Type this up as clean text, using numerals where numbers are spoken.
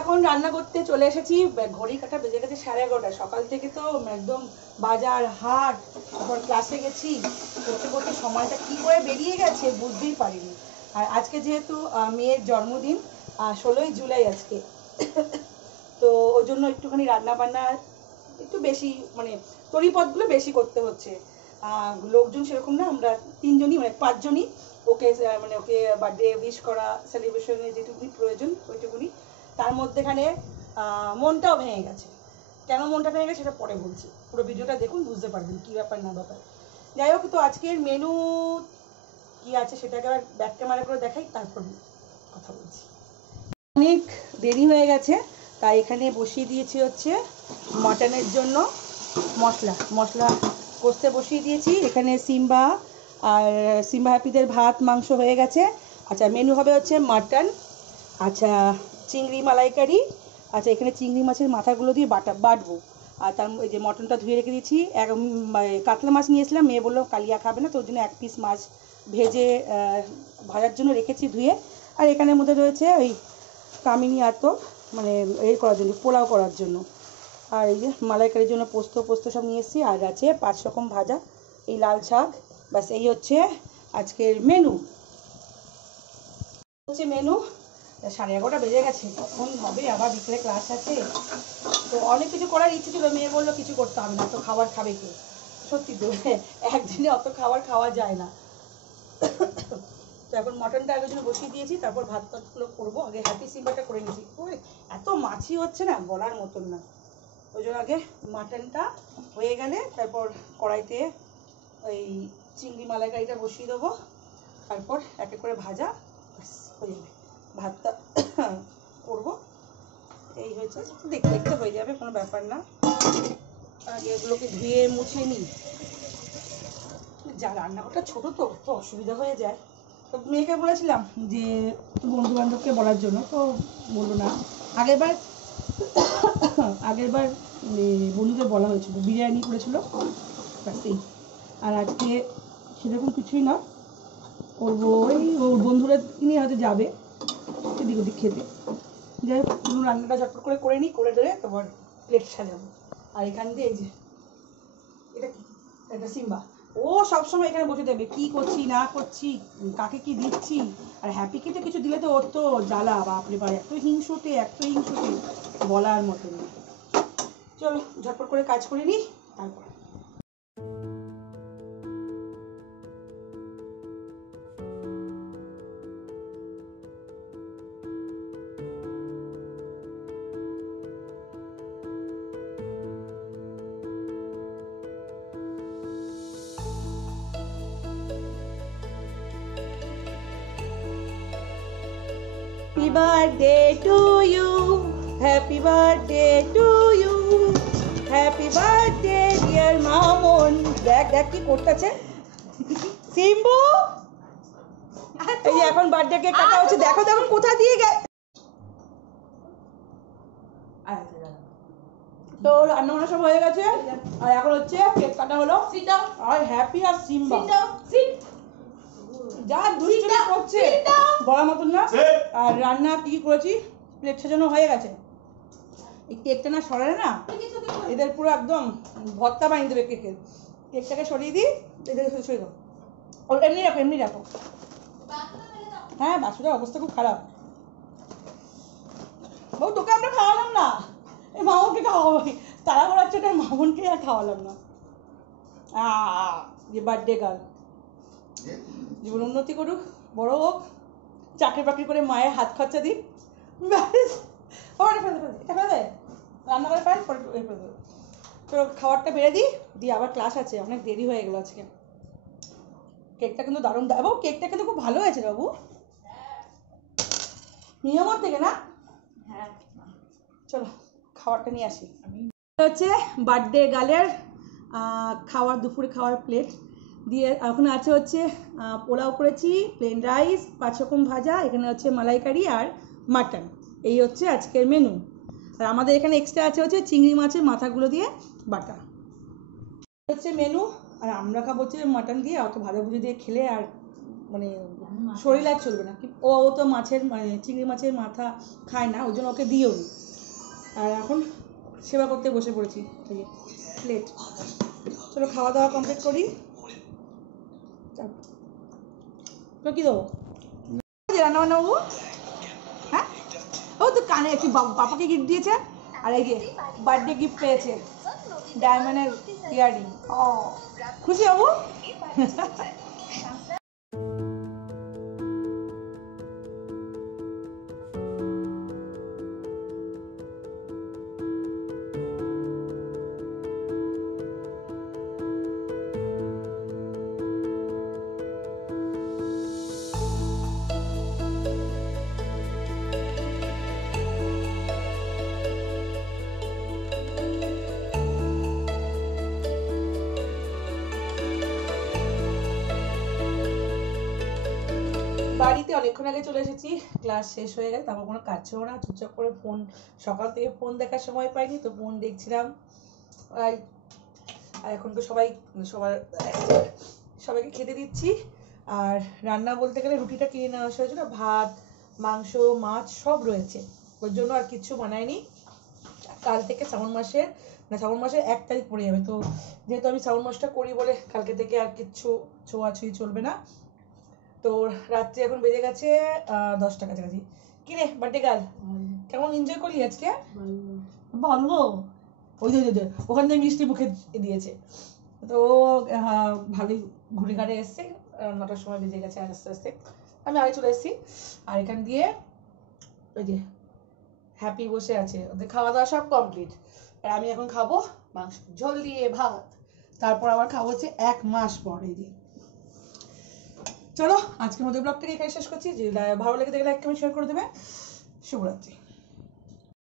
এখন রান্না করতে চলে এসেছি। ঘড়ি কাটা বেজে গেছে 11:30। সকাল থেকে তো একদম বাজার হাট, তারপর ক্লাসে গেছি, করতে করতে সময়টা কী করে বেরিয়ে গেছে বুঝতেই পারিনি। আর আজকে যেহেতু মেয়ের জন্মদিন, 16ই জুলাই আজকে, তো ওই জন্য একটুখানি রান্না বান্না একটু বেশি, মানে তরিপদগুলো বেশি করতে হচ্ছে। লোকজন সেরকম না, আমরা 3জনই, মানে 5জনই ওকে, মানে ওকে বার্থডে উইশ করা, সেলিব্রেশনের যেটুকুনি প্রয়োজন ওইটুকুনি। তার মধ্যেখানে মনটাও ভেঙে গেছে। কেন মনটা ভেঙে গেছে সেটা পরে বলছি, পুরো ভিডিওটা দেখুন বুঝতে পারবেন কী ব্যাপার না ব্যাপার। যাই হোক, তো আজকের মেনু কী আছে সেটাকে আবার ব্যাক ক্যামেরা করে দেখাই, তারপর কথা বলছি। অনেক দেরি হয়ে গেছে, তাই এখানে বসিয়ে দিয়েছি হচ্ছে মাটনের জন্য মশলা কষতে বসিয়ে দিয়েছি। এখানে সিম্বা আর সিম্বা হ্যাপিদের ভাত মাংস হয়ে গেছে। আচ্ছা, মেনু হবে হচ্ছে মাটন, আচ্ছা চিংড়ি মালাইকারি, আচ্ছা এখানে চিংড়ি মাছের মাথাগুলো দিয়ে বাটবো। আর তার এই যে মটনটা ধুয়ে রেখে দিয়েছি। কাতলা মাছ নিয়েছিলাম, মেয়ে বললো কালিয়া খাবে না, তো ওর জন্য 1 পিস মাছ ভেজে ভাজার জন্য রেখেছি ধুয়ে। আর এখানের মধ্যে রয়েছে ওই কামিনী আতপ, মানে এই করার জন্য, পোলাও করার জন্য। আর এই যে মালাইকারির জন্য পোস্ত সব নিয়ে এসেছি। আর আছে 5 রকম ভাজা, এই লাল শাক, ব্যাস এই হচ্ছে আজকের মেনু। মেনু 11:30 বেজে গেছে, কখন হবে, আবার বিকেলে ক্লাস আছে। তো অনেক কিছু করার ইচ্ছে ছিল, মেয়ে বললো কিছু করতে হবে না, তো খাবার খাবে কে? সত্যি তো একদিনে অত খাবার খাওয়া যায় না। তো এখন মটনটা আগের জন্য বসিয়ে দিয়েছি, তারপর ভাত টাতগুলো করবো। আগে হ্যাপি সিম্বাটা করে নিয়েছি। ওই এত মাছি হচ্ছে না, বলার মতন না। ওই জন্য আগে মাটনটা হয়ে গেলে তারপর কড়াইতে ওই চিংড়ি মালাইকারিটা বসিয়ে দেবো, তারপর এক এক করে ভাজা হয়ে যাবে, ভাতটা করবো। এই হয়েছে, দেখতে দেখতে হয়ে যাবে, কোনো ব্যাপার না। আগে এগুলোকে ধুয়ে মুছে নিই। যা রান্নাঘরটা ছোটো তো একটু অসুবিধা হয়ে যায়। তো মেয়েকে বলেছিলাম যে বন্ধু বান্ধবকে বলার জন্য, তো বললো না। আগের বার বন্ধুদের বলা হয়েছিল, বিরিয়ানি করেছিল সেই। আর আজকে সেরকম কিছুই না, করবো ওই ওর বন্ধুরা নিয়ে হয়তো যাবে এদিক ওদিক খেতে। যাই হোক, রান্নাটা ঝটপট করে নিই, করে ধরে তোমার প্লেট সাজাবো। আর এখান দিয়ে এই যে এটা কি, এটা সিম্বা, ও সবসময় এখানে বসে দেবে কি করছি না করছি, কাকে কি দিচ্ছি। আর হ্যাপিকে তো কিছু দিলে তো ওর তো জ্বালা, বাপরে বাপ, এত হিংসুটে বলার মতন না। চলো ঝটপট করে কাজ করে নিই, তারপর Happy birthday to you, happy birthday to you, happy birthday dear Mamon. দেখ কি করতেছে সিম্বু, এই যে এখন বার্থডে কেক কাটা হচ্ছে। দেখো কোথা দিয়ে গেছে। তো রান্না বান্না সব হয়ে গেছে, আর এখন হচ্ছে কেক কাটা হলো। আর হ্যাপি আর সিম্বা যা দুষ্টুমি করছে বলার মতন না। আর রান্না কি করেছি, প্লেট সাজানো হয়ে গেছে। এই কেকটা না সরালে না, এদের পুরো একদম ভর্তা বানিয়ে দেবে কেকটাকে সরিয়ে দিই, এদের সরিয়ে দাও। ওটা এমনি রাখো। হ্যাঁ, বাসুটার অবস্থা খুব খারাপ। বউ তোকে আমরা খাওয়ালাম না, এই মামনকে খাওয়াবো, তারা বলাচ্ছে ওটা মামনকে আর খাওয়ালাম না। যে বার্থডে গার্ল, জীবন উন্নতি করুক, বড় হোক, চাকরি বাকরি করে মায়ের হাত খরচা দিই, ব্যাস। ফেলে রান্না করে পাই পরে করে দেবো। তো খাবারটা বেড়ে দিই, দিয়ে আবার ক্লাস আছে, অনেক দেরি হয়ে গেলো আজকে। কেকটা কিন্তু দারুণ, বাবু কেকটা কিন্তু খুব ভালো হয়েছে বাবু, নিয়মত থেকে না। হ্যাঁ চলো খাবারটা নিয়ে আসি। হচ্ছে বার্থডে গার্লের দুপুরে খাওয়ার প্লেট দিয়ে, ওখানে আছে হচ্ছে পোলাও করেছি, প্লেন রাইস, 5 রকম ভাজা, এখানে হচ্ছে মালাইকারি আর মাটন। এই হচ্ছে আজকের মেনু। আর আমাদের এখানে এক্সট্রা আছে হচ্ছে চিংড়ি মাছের মাথাগুলো দিয়ে বাটা হচ্ছে মেনু। আর আমরা খাবো হচ্ছে মাটন দিয়ে, অত ভাজাভুজি দিয়ে খেলে আর মানে শরীর আর চলবে না। ও ও তো মাছের মানে চিংড়ি মাছের মাথা খায় না, ওই জন্য ওকে দিও নি। আর এখন সেবা করতে বসে পড়েছি, এই যে প্লেট। চলো খাওয়া দাওয়া কমপ্লিট করি। তো কি দেবো রান্না বান্না বাবু? হ্যাঁ, ও তো কানে একটু পাপাকে গিফট দিয়েছে, আর এই যে বার্থডে গিফট পেয়েছে ডায়মন্ডের ইয়ারিং। ও খুশি বাবু? বাড়িতে অনেকক্ষণ আগে চলে এসেছি, ক্লাস শেষ হয়ে গেছে, তারপর কোনো কাজ ছিল না, চুপচাপ করে ফোন, সকাল থেকে ফোন দেখার সময় পাইনি তো ফোন দেখছিলাম। আর এখন তো সবাইকে খেতে দিচ্ছি। আর রান্না বলতে গেলে রুটিটা কিনে নেওয়া হয়েছিল, ভাত মাংস মাছ সব রয়েছে, ওর জন্য আর কিচ্ছু বানাইনি। কাল থেকে শ্রাবণ মাসের 1 তারিখ পড়ে যাবে, তো যেহেতু আমি শ্রাবণ মাসটা করি বলে কালকে থেকে আর কিচ্ছু ছোঁয়াছুঁই চলবে না। তো রাত্রি এখন বেজে গেছে 10টার কাছাকাছি। কি রে বার্থডে গার্ল, কেমন এনজয় করলি আজকে? ভালো। ওই যে ওখান থেকে মিষ্টি মুখে দিয়েছে, তো ভালোই ঘুরে ঘাড়ে এসছে। 9টার সময় বেজে গেছে, আর আস্তে আস্তে আমি আগে চলে এসেছি। আর এখান দিয়ে ওই যে হ্যাপি বসে আছে, ওদের খাওয়া দাওয়া সব কমপ্লিট। আর আমি এখন খাবো মাংস ঝোল দিয়ে ভাত, তারপর আবার খাবো হচ্ছে 1 মাস পর। এই যে চলো আজকের মধ্যে ব্লগটাকে এখানে শেষ করছি। যে ভালো লেগে থাকলে লাইক কমেন্ট শেয়ার করে দেবে। শুভরাত্রি।